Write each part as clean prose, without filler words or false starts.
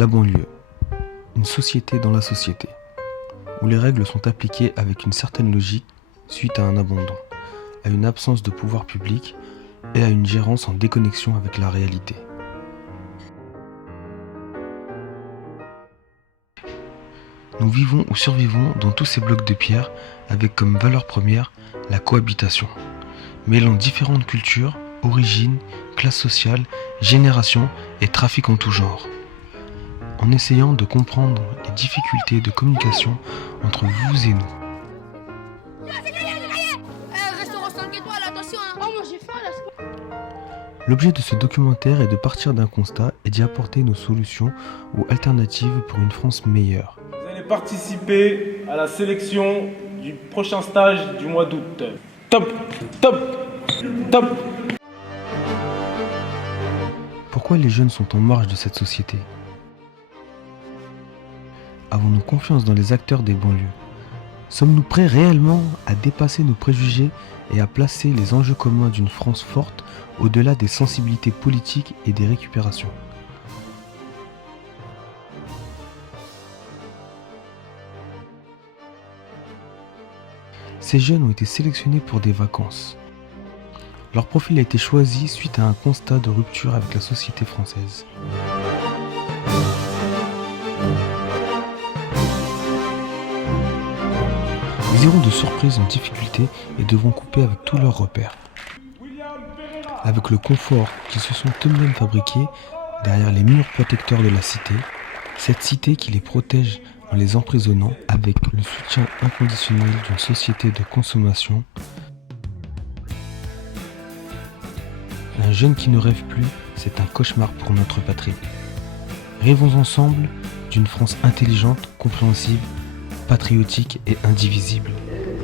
La banlieue, une société dans la société, où les règles sont appliquées avec une certaine logique suite à un abandon, à une absence de pouvoir public et à une gérance en déconnexion avec la réalité. Nous vivons ou survivons dans tous ces blocs de pierre avec comme valeur première la cohabitation, mêlant différentes cultures, origines, classes sociales, générations et trafics en tout genre. En essayant de comprendre les difficultés de communication entre vous et nous. L'objet de ce documentaire est de partir d'un constat et d'y apporter nos solutions ou alternatives pour une France meilleure. Vous allez participer à la sélection du prochain stage du mois d'août. Top, top, top. Pourquoi les jeunes sont en marge de cette société ? Avons-nous confiance dans les acteurs des banlieues ? Sommes-nous prêts réellement à dépasser nos préjugés et à placer les enjeux communs d'une France forte au-delà des sensibilités politiques et des récupérations ? Ces jeunes ont été sélectionnés pour des vacances. Leur profil a été choisi suite à un constat de rupture avec la société française. Ils iront de surprise en difficulté et devront couper avec tous leurs repères. Avec le confort qu'ils se sont eux-mêmes fabriqués derrière les murs protecteurs de la cité, cette cité qui les protège en les emprisonnant avec le soutien inconditionnel d'une société de consommation. Un jeune qui ne rêve plus, c'est un cauchemar pour notre patrie. Rêvons ensemble d'une France intelligente, compréhensive, patriotique et indivisible.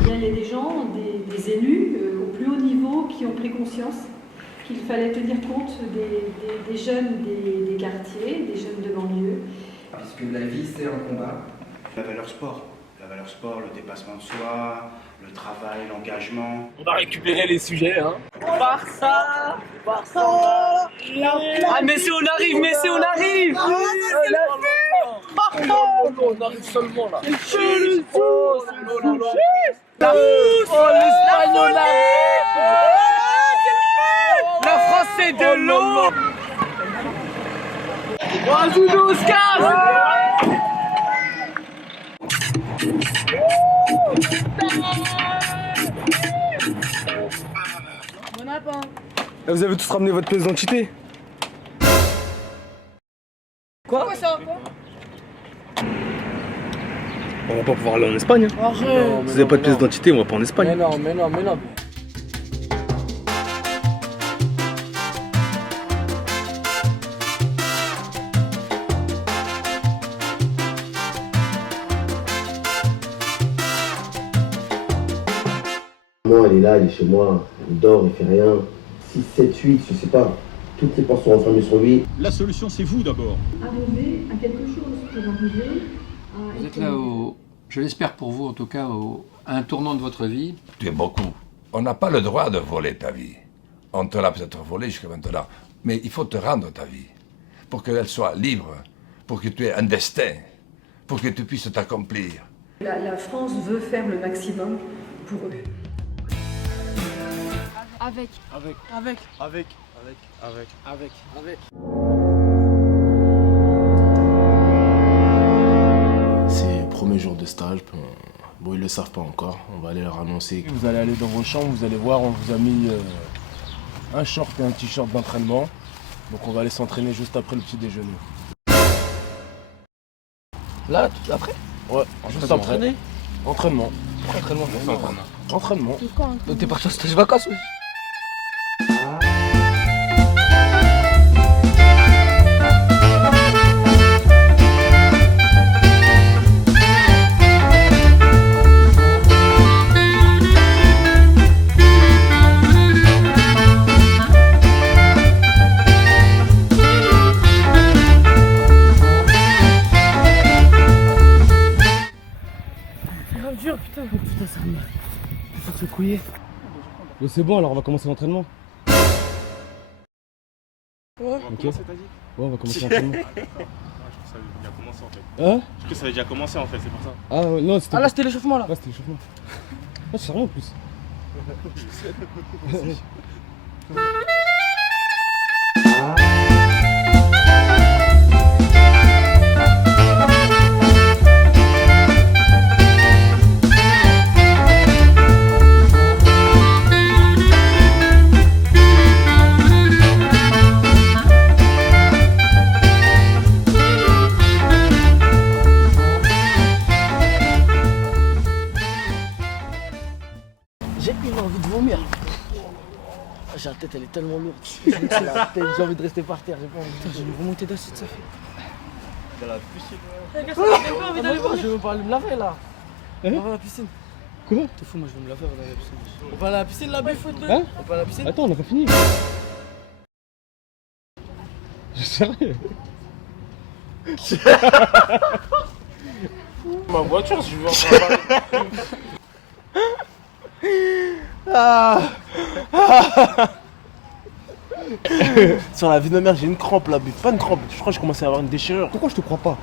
Il y a des gens, des élus au plus haut niveau qui ont pris conscience qu'il fallait tenir compte des jeunes des quartiers, des jeunes de banlieue. Puisque la vie, c'est un combat. La valeur sport, le dépassement de soi, le travail, l'engagement. On va récupérer les sujets, hein. Barça. Ah Messi on arrive. On arrive seulement là. L'Espagne on arrive. La France c'est de l'eau. Rajoute Oscar. Vous avez tous ramené votre pièce d'identité ? Quoi ça? On va pas pouvoir aller en Espagne. Hein. Arrête. Vous avez pas de pièce d'identité, on va pas en Espagne. Mais non. Elle est là, elle est chez moi, il dort, il fait rien. 6, 7, 8, je sais pas. Toutes les portes sont enfermées sur lui. La solution, c'est vous d'abord. Arriver à quelque chose pour arriver à... Vous êtes là, je l'espère pour vous en tout cas, à un tournant de votre vie. Tu es beaucoup. On n'a pas le droit de voler ta vie. On te l'a peut-être volée jusqu'à maintenant. Mais il faut te rendre ta vie. Pour qu'elle soit libre. Pour que tu aies un destin. Pour que tu puisses t'accomplir. La France veut faire le maximum pour eux. Avec. C'est le premier jour de stage. Bon, ils le savent pas encore. On va aller leur annoncer. Vous allez aller dans vos chambres, vous allez voir, on vous a mis un short et un t-shirt d'entraînement. Donc on va aller s'entraîner juste après le petit déjeuner. Là, tout après? Ouais, juste après. Entraînement. Entraînement. Donc t'es parti en stage vacances aussi? Faut se couiller. Mais c'est bon, alors on va commencer l'entraînement. Ouais. Ok. Ouais, on va commencer l'entraînement. commencé en fait. Hein? Parce que ça avait déjà commencé en fait, c'est pour ça. Ah non, c'était. Ah là, c'était l'échauffement là. Ouais, c'était l'échauffement. Ah, je sais rien en plus. J'ai une envie de vomir. J'ai la tête, elle est tellement lourde. J'ai envie de rester par terre. J'ai pas envie. Putain, j'ai une remontée d'acide, ça fait. Dans la piscine. Je veux pas aller me laver là. On va à la piscine. Quoi? T'es fou, moi je veux me laver on va à la piscine. On va à la piscine là, bif. Hein? On va à la piscine. Attends, on a pas fini. Je sais rien. Ma voiture, je veux en parler. Sur la vie de ma mère, j'ai une crampe là, mais pas une crampe. Je crois que je commençais à avoir une déchirure. Pourquoi je te crois pas?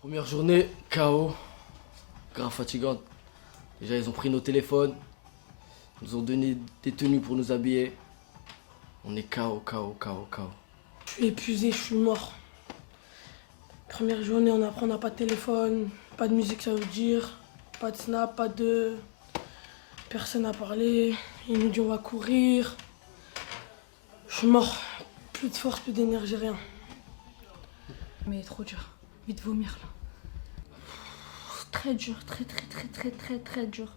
Première journée, KO. Grave fatigante. Déjà, ils ont pris nos téléphones. Ils nous ont donné des tenues pour nous habiller. On est KO. Je suis épuisé, je suis mort. Première journée, on apprend, on n'a pas de téléphone, pas de musique, ça veut dire, pas de snap, pas de... Personne à parler. Ils nous disent on va courir. Je suis mort. Plus de force, plus d'énergie, rien. Mais trop dur. Vite vomir là. Très dur, très dur.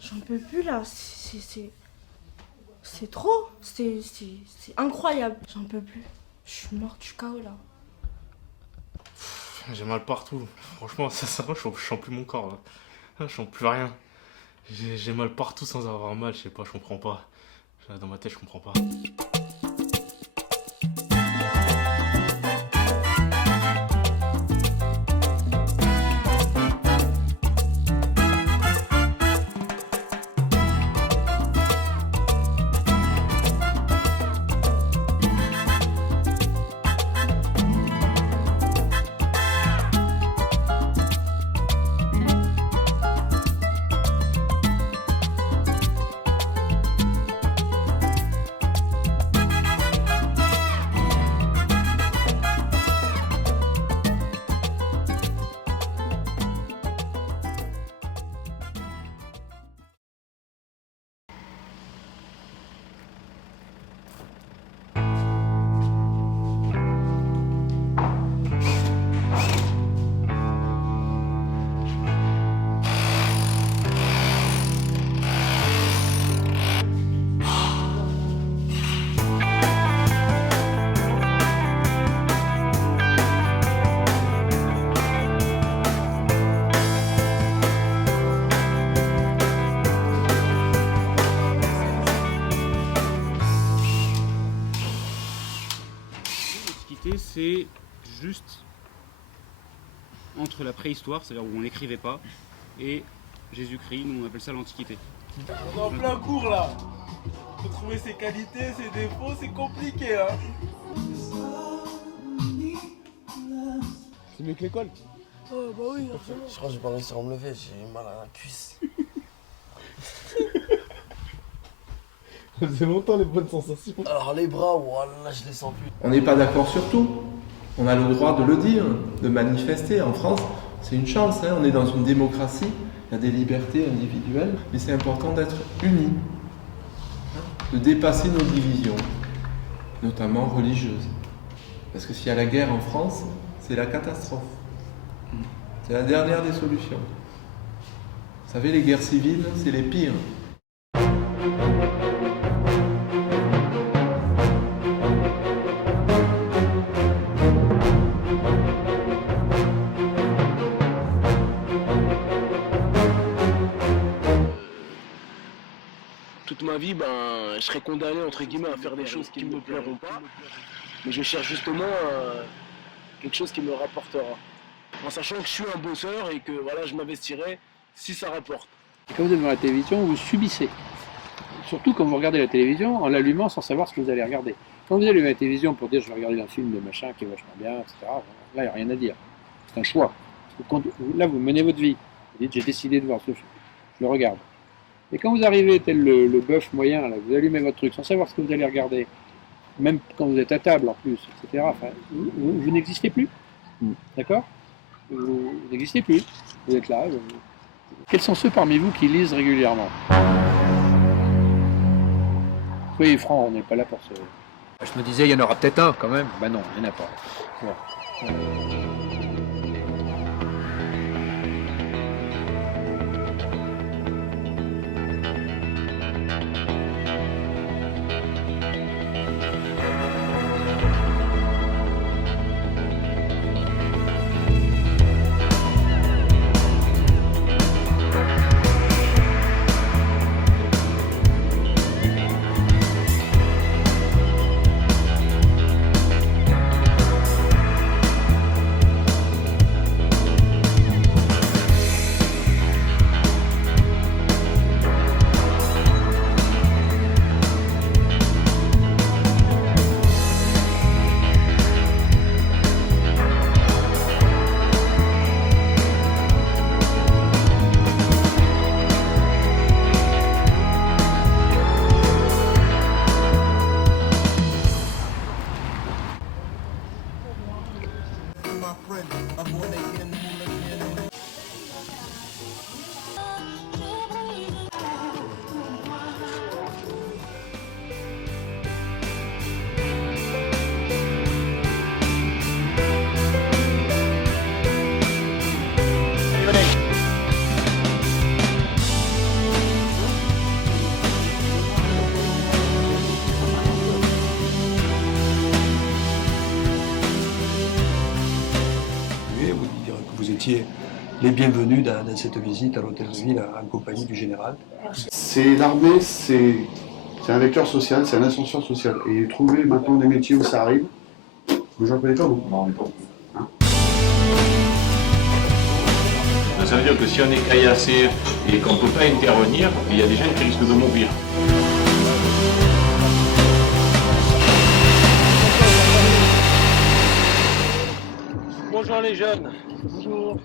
J'en peux plus là, c'est trop, c'est incroyable. J'en peux plus. Je suis morte, je suis KO là. J'ai mal partout. Franchement, sincèrement, je sens plus mon corps là. Je sens plus rien. J'ai mal partout sans avoir mal, je sais pas, je comprends pas. Dans ma tête, je comprends pas. C'est juste entre la préhistoire, c'est-à-dire où on n'écrivait pas, et Jésus-Christ, nous on appelle ça l'Antiquité. On est en plein cours là. Faut trouver ses qualités, ses défauts, c'est compliqué hein. C'est mieux que l'école? Oh bah oui, Je crois que j'ai pas réussi à me lever, j'ai mal à la cuisse. Ça faisait longtemps les bonnes sensations. Alors les bras, voilà, je les sens plus. On n'est pas d'accord sur tout. On a le droit de le dire, de manifester. En France, c'est une chance, hein. On est dans une démocratie, il y a des libertés individuelles, mais c'est important d'être unis, de dépasser nos divisions, notamment religieuses. Parce que s'il y a la guerre en France, c'est la catastrophe. C'est la dernière des solutions. Vous savez, les guerres civiles, c'est les pires. toute ma vie, je serai condamné entre guillemets à faire des choses qui ne me plairont pas. Mais je cherche justement quelque chose qui me rapportera. En sachant que je suis un bosseur et que voilà, je m'investirai si ça rapporte. Quand vous êtes devant la télévision, vous subissez. Surtout quand vous regardez la télévision en l'allumant sans savoir ce que vous allez regarder. Quand vous allumez la télévision pour dire je vais regarder un film de machin qui est vachement bien, etc., là il n'y a rien à dire. C'est un choix. Là vous menez votre vie. Vous dites j'ai décidé de voir ce film. Je le regarde. Et quand vous arrivez tel le bœuf moyen, là, vous allumez votre truc sans savoir ce que vous allez regarder, même quand vous êtes à table en plus, etc., enfin, vous n'existez plus. D'accord ? Vous n'existez plus. Vous êtes là. Quels sont ceux parmi vous qui lisent régulièrement ? Oui, franc, on n'est pas là pour ça. Je me disais, il y en aura peut-être un quand même. Ben non, il n'y en a pas. Bon. Les bienvenus dans cette visite à l'hôtel de ville en compagnie du général. C'est l'armée, c'est un vecteur social, c'est un ascenseur social. Et trouver maintenant des métiers où ça arrive, vous en connaissez pas vous ? Non, hein ? Ça veut dire que si on est caillassé et qu'on ne peut pas intervenir, il y a des gens qui risquent de mourir. Bonjour les jeunes. Bonjour.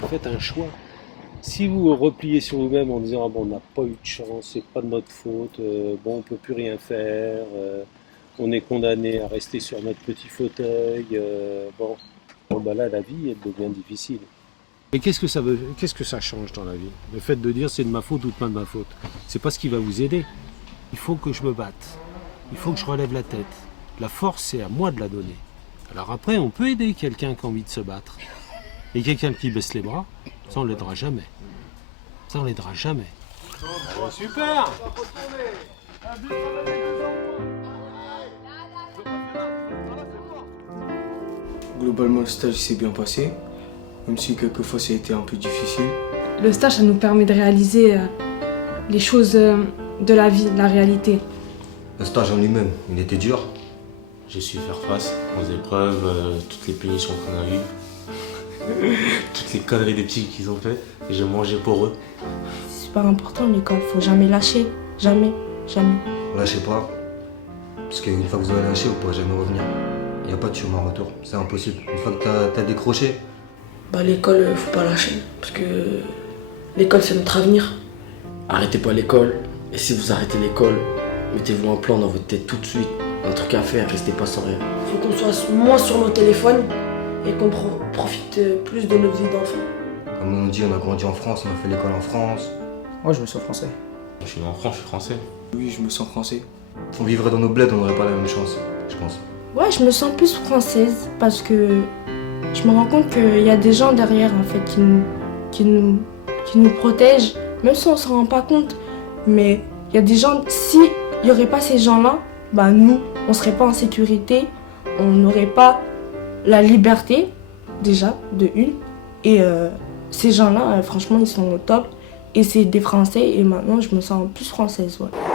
Vous faites un choix. Si vous vous repliez sur vous-même en disant bon, on n'a pas eu de chance, c'est pas de notre faute, bon, on peut plus rien faire, on est condamné à rester sur notre petit fauteuil, bon là la vie elle devient difficile. Et qu'est-ce que ça change dans la vie ? Le fait de dire c'est de ma faute ou pas de ma faute, c'est pas ce qui va vous aider. Il faut que je me batte, il faut que je relève la tête. La force c'est à moi de la donner. Alors après, on peut aider quelqu'un qui a envie de se battre. Et quelqu'un qui baisse les bras, ça on l'aidera jamais. Ça on l'aidera jamais. Super! Globalement, le stage s'est bien passé, même si quelquefois ça a été un peu difficile. Le stage, ça nous permet de réaliser les choses de la vie, de la réalité. Le stage en lui-même, il était dur. J'ai su faire face aux épreuves, toutes les punitions qu'on a eues, toutes les conneries des petits qu'ils ont fait, et j'ai mangé pour eux. C'est super important l'école, faut jamais lâcher, jamais, jamais. Lâchez pas, parce qu'une fois que vous avez lâché, vous pourrez jamais revenir. Il n'y a pas de chemin en retour, c'est impossible. Une fois que t'as décroché. L'école, faut pas lâcher, parce que l'école c'est notre avenir. Arrêtez pas l'école, et si vous arrêtez l'école, mettez-vous un plan dans votre tête tout de suite. Un truc à faire, restez pas sans rien. Faut qu'on soit moins sur nos téléphones et qu'on profite plus de notre vie d'enfant. Comme on nous dit, on a grandi en France, on a fait l'école en France. Moi je me sens français. Je suis né en France, je suis français. Oui, je me sens français. On vivrait dans nos bleds, on n'aurait pas la même chance, je pense. Ouais, je me sens plus française parce que je me rends compte qu'il y a des gens derrière en fait qui nous protègent, même si on s'en rend pas compte. Mais il y a des gens, si il n'y aurait pas ces gens-là, nous, on serait pas en sécurité, on n'aurait pas la liberté, déjà, de une. Et ces gens-là, franchement, ils sont au top. et c'est des Français et maintenant je me sens plus française. Ouais.